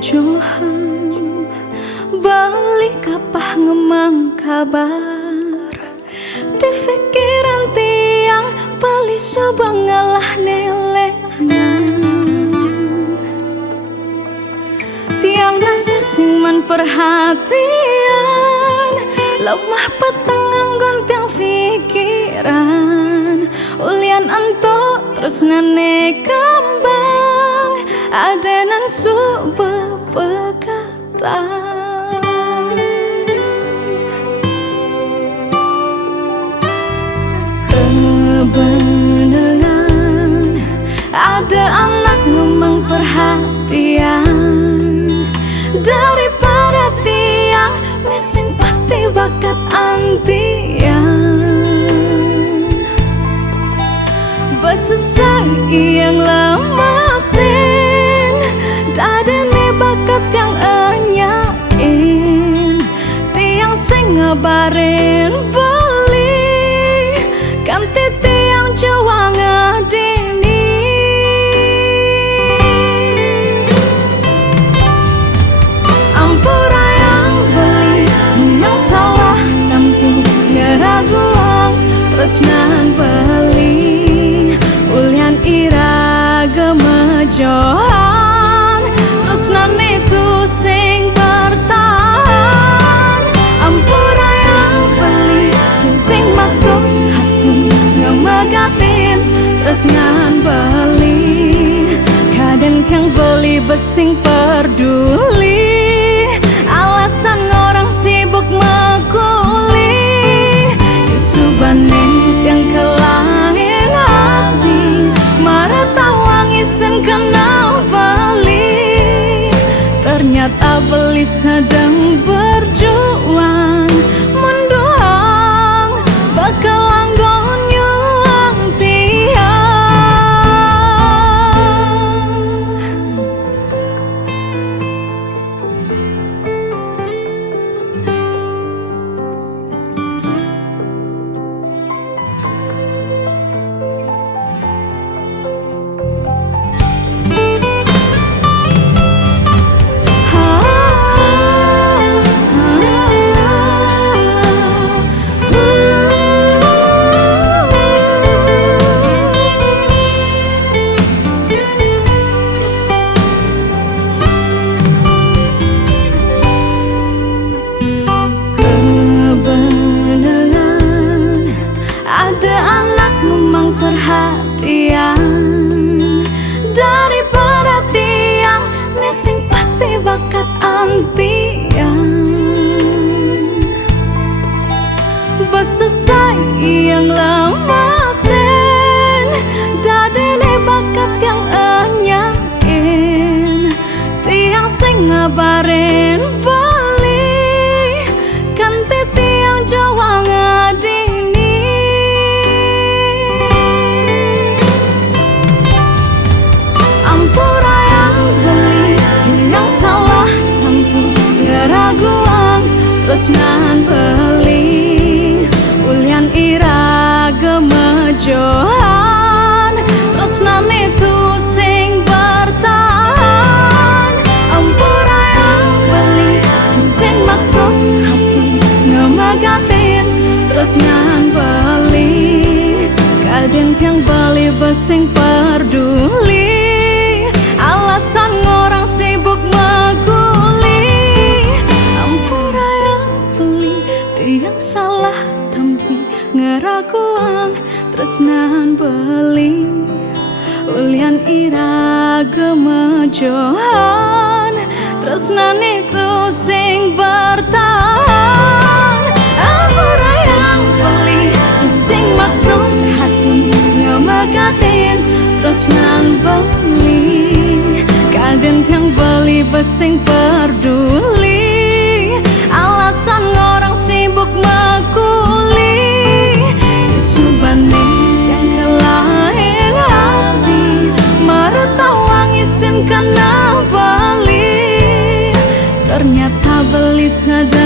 Johan balik kapah ngemang kabar di pikiran tiang bali coba ngalah nelenan tiang rasa sing man perhatian lemah petang anggon tiang pikiran ulian anto terus ngane kambang adenan subuh pekatan kebenangan ada anak ngomong perhatian daripada tiang nising pasti bakat antian besesai yang lama sing dadene bakat yang enyakin tiang sing ngabarin beli ganti tiang juang ngadini ampura yang beli yang salah tapi ngeraguang terus nan beli ulian ira gemejohan terus nan itu sing bertahan ampura yang beli tu sing maksud hati ngemegatin terus nan beli kadang tiang beli besing peduli alasan orang sibuk mekuli disubane tiang kelahin hati marah tawangisen kena beli ternyata beli sedang berjuang mendoang bakal anggon nyuang tiang perhatian daripada tiang nising pasti bakat antian besesai yang lama sen dadene bakat yang enyakin tiang sing ngabarin beli ganti tiang juang ngadini ampura yang beli yang salah tapi ngeraguang terus nan beli ulian ira gemejohan terus nan itu sing bertahan ampura yang beli sing maksud hati ngemegatin terus nan beli kadang tiang beli besing peduli alasan orang sibuk mekuli ampura yang beli tiang salah tapi ngeraguang terus nan beli ulian ira gemejohan terus nan itu sing bertahan ampura yang beli tu sing maksud hati ngemegatin terus nan beli kadang tiang beli besing peduli alasan orang sibuk mekuli disubane yang kelahin hati marah tawangisen kena beli ternyata beli sedang